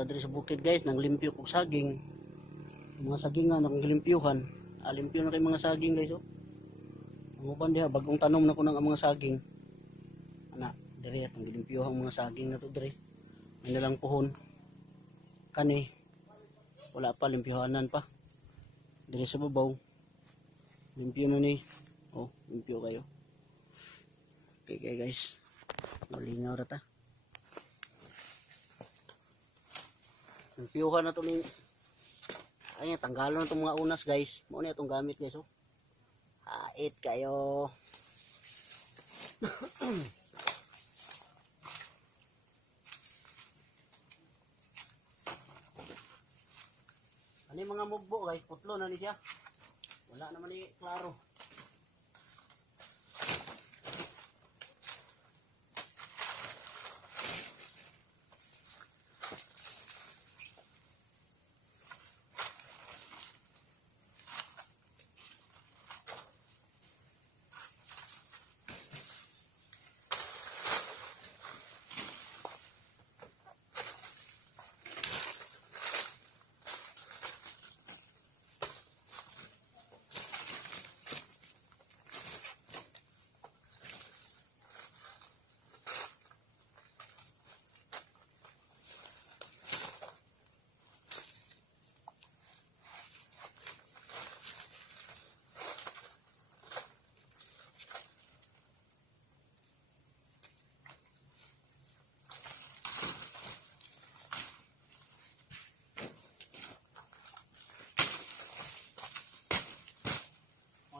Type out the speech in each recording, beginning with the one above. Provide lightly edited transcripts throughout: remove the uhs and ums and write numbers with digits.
ta diri sa bukid guys, nang limpyo kog saging. Mga saging nga nang limpyuhan. Limpyo na kay mga saging guys oh. Ang uban diha bagong tanom na ko ng mga saging. Ana, diri atong gilimpyuhan mga saging na to diri. May nalang puhon. Kani wala pa limpyuhanan pa. Diri sa babaw. Limpyo na ni. Oh, limpyo kayo. Okay guys. Malingaw ra ta. Limpyuhan na to ni. Ay, tanggalon na itong mga unas guys. Mao na itong gamit guys oh. Hait kayo. Ano yung mga mugbo guys? Putlo na ni siya. Wala naman ni klaro.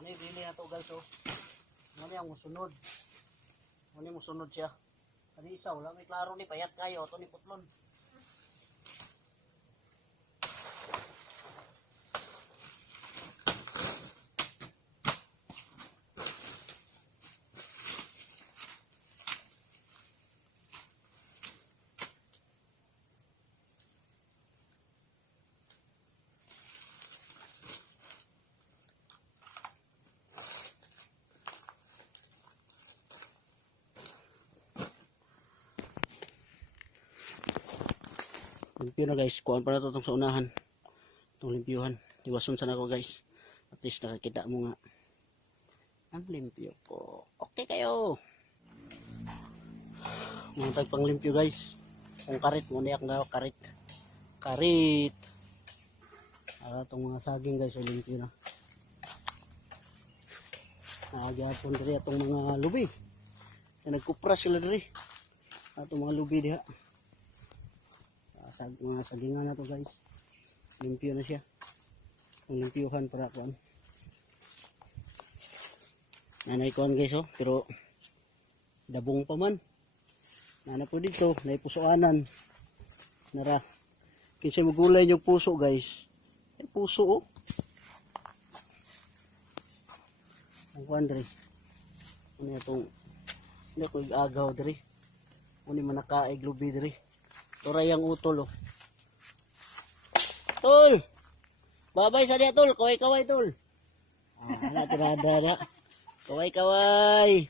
Ano dili na to guys oh. Ano ang musunod. Ano musunod siya. Kani isa wala may klaro ni payat kayo to ni putlon. Limpyo na guys, kuhaan pa na ito sa unahan. Itong limpyuhan. Iwason sana ko guys. At least nakakita mo nga. Ang limpyo po. Okay kayo. Mga tagpang limpyo guys. Kung karit, muniyak na karit. Karit. Itong mga saging guys, limpyo na. Nagyapon diri itong mga lubi. Nagkupras sila diri. Itong mga lubi diha. Mga sagingan na to guys. Limpyo na siya. Ang limpyuhan para kuan. Nanay kuan guys oh. Pero dabong pa man. Nana po dito. Naipusoanan. Nara. Kinsay magulay yung puso guys. Ay puso oh. Ang kuan diri. Ano itong. Hindi ko agaw diri. Ano manakaig lubi diri. Turay ang utol oh. Tol! Babay sa diya tol, kaway-kaway tol. Wala tirada na. Kaway-kaway.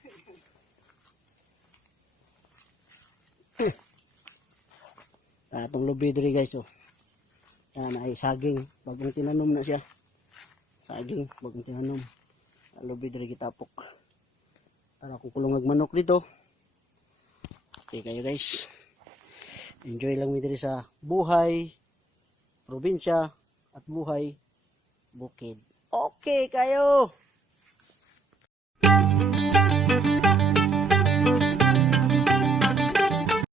Itong lubi diri guys oh. Yan ay saging, bagong tinanom na siya. Saging, bagong tinanom. Lubi diri kitapok. Tara kung kulungag manok dito. Okay kayo guys. Enjoy lang mi diri sa buhay probinsya at buhay bukid. Okay kayo.